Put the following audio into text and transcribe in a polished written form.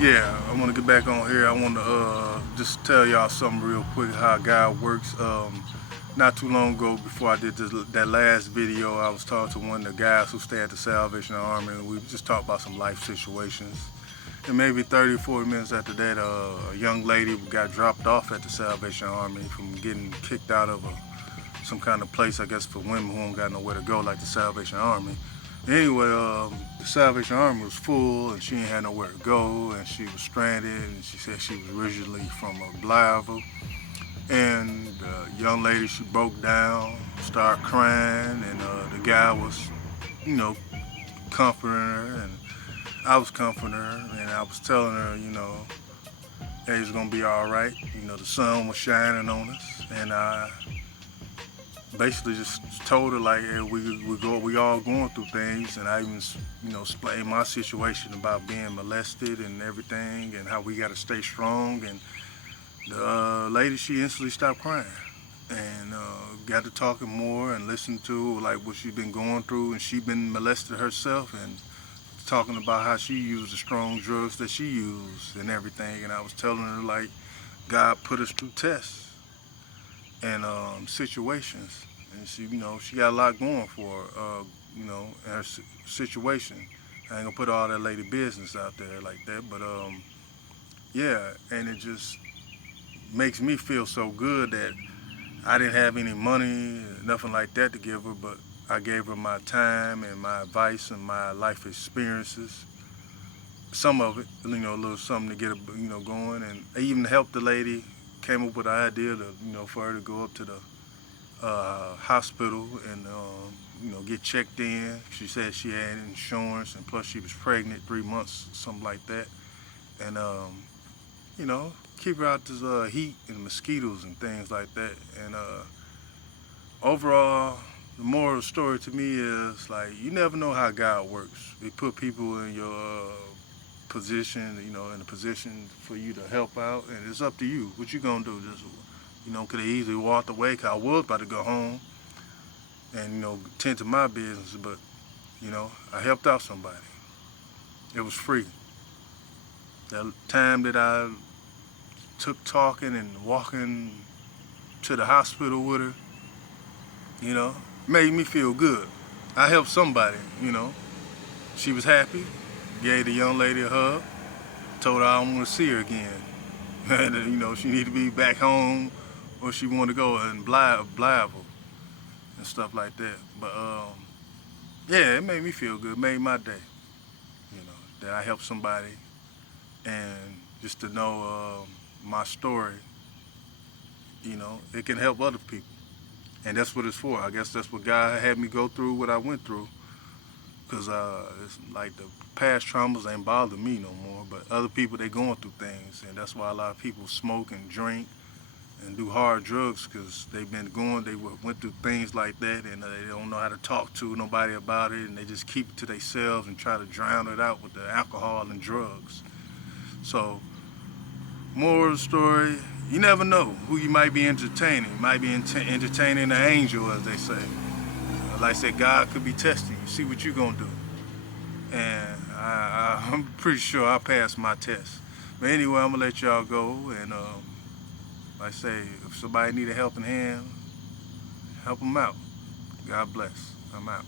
Yeah, I want to get back on here. I want to just tell y'all something real quick how God works. Not too long ago, before I did that last video, I was talking to one of the guys who stay at the Salvation Army, and we just talked about some life situations. And maybe 30 or 40 minutes after that, a young lady got dropped off at the Salvation Army from getting kicked out of some kind of place, I guess, for women who don't got nowhere to go, like the Salvation Army. Anyway, the Salvation Army was full, and she ain't had nowhere to go, and she was stranded, and she said she was originally from Blytheville. And the young lady, she broke down, started crying, and the guy was, you know, comforting her, and I was comforting her, and I was telling her, hey, it's gonna be all right. The sun was shining on us, and I basically just told her like, hey, we all going through things, and I even explained my situation about being molested and everything, and how we got to stay strong. And the lady, she instantly stopped crying, and got to talking more and listened to like what she'd been going through, and she'd been molested herself, and talking about how she used the strong drugs that she used and everything. And I was telling her like, God put us through tests and situations, and she got a lot going for her, in her situation. I ain't gonna put all that lady business out there like that, but yeah, and it just makes me feel so good that I didn't have any money, nothing like that to give her, but I gave her my time and my advice and my life experiences. Some of it, a little something to get her, going. And I even helped the lady, came up with an idea to, for her to go up to the hospital and, get checked in. She said she had insurance, and plus she was pregnant 3 months, something like that. And, keep her out this heat and mosquitoes and things like that. And overall, the moral of the story to me is like, you never know how God works. He put people in your position, in a position for you to help out, and it's up to you. What you gonna do? Just, could have easily walked away, cause I was about to go home and, tend to my business, but, I helped out somebody. It was free. The time that I took talking and walking to the hospital with her, made me feel good. I helped somebody, She was happy, gave the young lady a hug, told her I don't want to see her again. And, she need to be back home, or she want to go and Blytheville and stuff like that. But yeah, it made me feel good, made my day, that I helped somebody, and just to know my story, it can help other people. And that's what it's for. I guess that's what God had me go through what I went through. Because it's like the past traumas ain't bother me no more. But other people, they going through things. And that's why a lot of people smoke and drink and do hard drugs, because they went through things like that, and they don't know how to talk to nobody about it. And they just keep it to themselves and try to drown it out with the alcohol and drugs. So, moral of the story, you never know who you might be entertaining. You might be entertaining an angel, as they say. Like I said, God could be testing you, see what you're going to do. And I'm pretty sure I passed my test. But anyway, I'm going to let y'all go. And like I say, if somebody need a helping hand, help them out. God bless. I'm out.